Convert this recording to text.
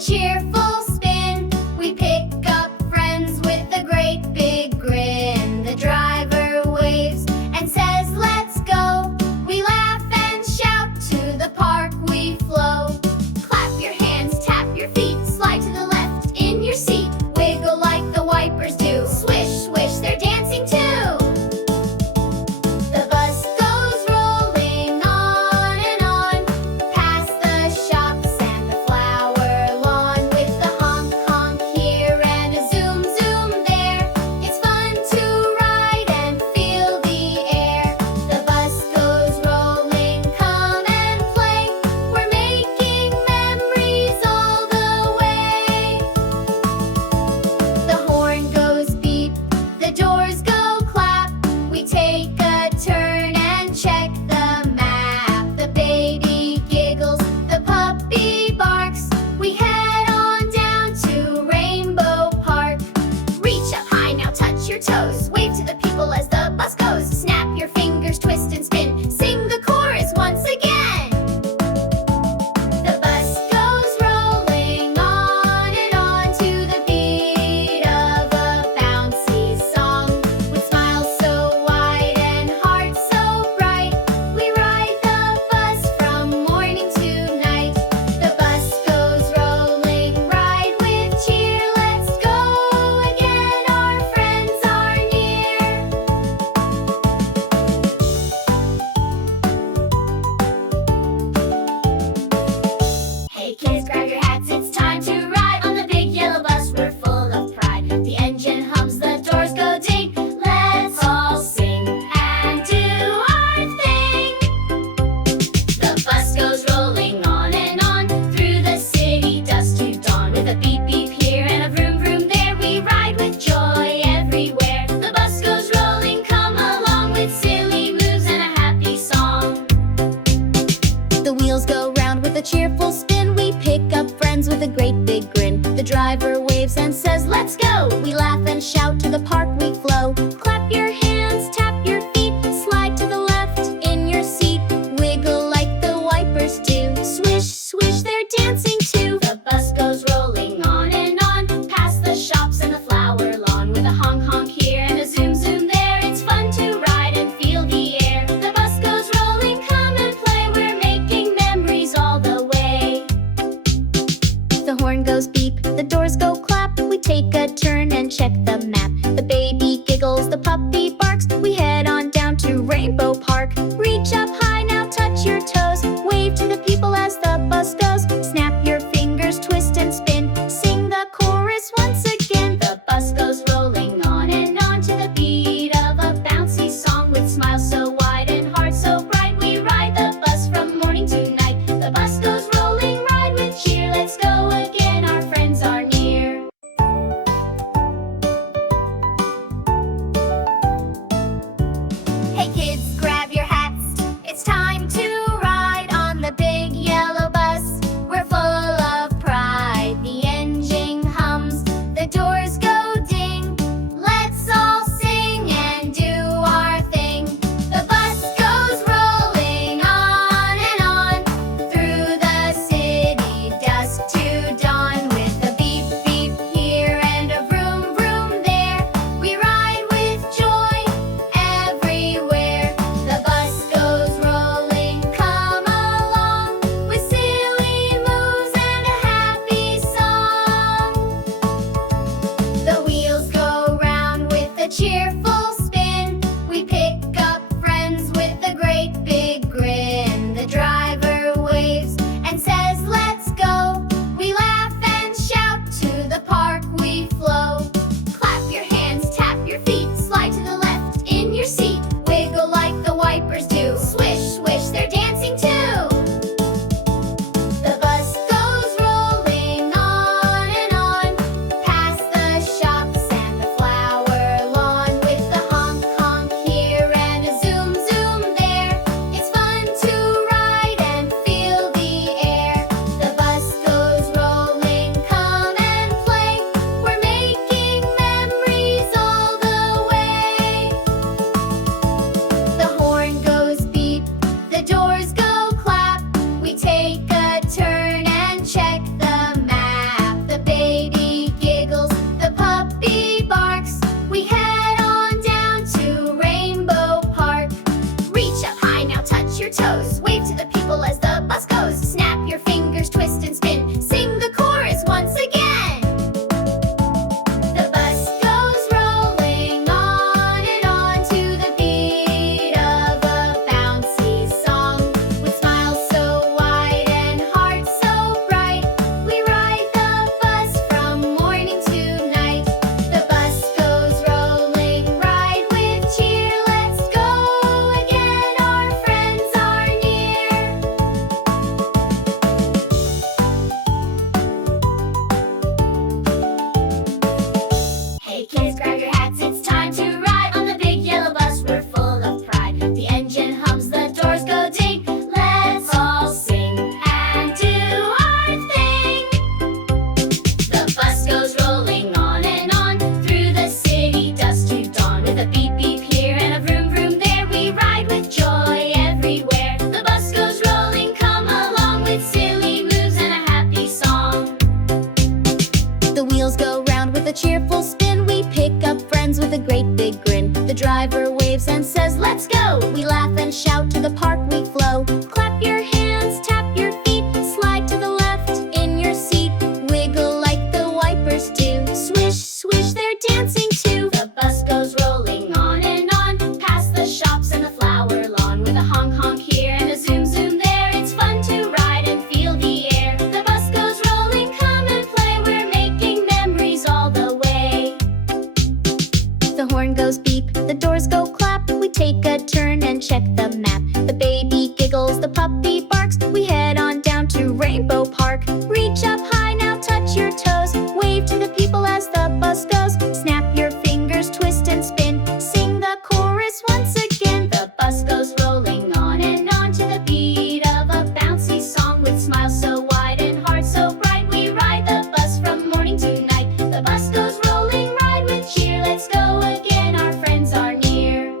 cheerful spin. We pick up friends with a great big grin. The driver waves and says, "Let's go." We laugh and shout, to the park we flow. Clap your hands, tap your feet, slide to the left in your seat. Wiggle like the wipers do. Swish, swish, they're dancing too. The bus goes rolling on and on, past the shops and the flower lawn, with the honk honk here and a zoom zoom there. It's fun to ride and feel the air. The bus goes rolling, come and play. We're making memories all the way. The horn goes beep, the doors go clap. We take a turn and check the map. The baby giggles, the puppy barks. We head on down to Rainbow Park. Reach up high, now touch your toes. Wave to the people as the bus goes. Snap your fingers, twist and spin. Sing the chorus once again. The bus goes rolling on and on to the beat of a bouncy song. With smiles so wide and hearts so bright, we ride the bus from morning to night. The bus goes rolling, ride with cheer. Let's go again, our friends are near. Hey kids, grab your hats, it's time to ride on the big yellow bus. We're full of pride. The engine hums, the doors go ding. Let's all sing and do our thing. The bus goes rolling on and on, through the city, dusk to dawn. With a beep beep here and a vroom vroom there, we ride with joy everywhere. The bus goes rolling, come along, with silly moves and a happy song. The wheels go round with a cheerful spin. We pick up friends with a great big grin. The driver waves and says, "Let's go." We laugh and shout, to the park we flow. Clap your hands, tap your feet, slide to the left in your seat. Wiggle like the wipers do. Swish, swish, they're dancing too. The bus goes rolling on and on, past the shops and the flower lawn. With a honk honk here and a zoom zoom there, it's fun to ride and feel the air. The bus goes rolling, come and play. We're making memories all the way. The horn goes beep, the doors go clap. We take a turn and check the map. with smiles so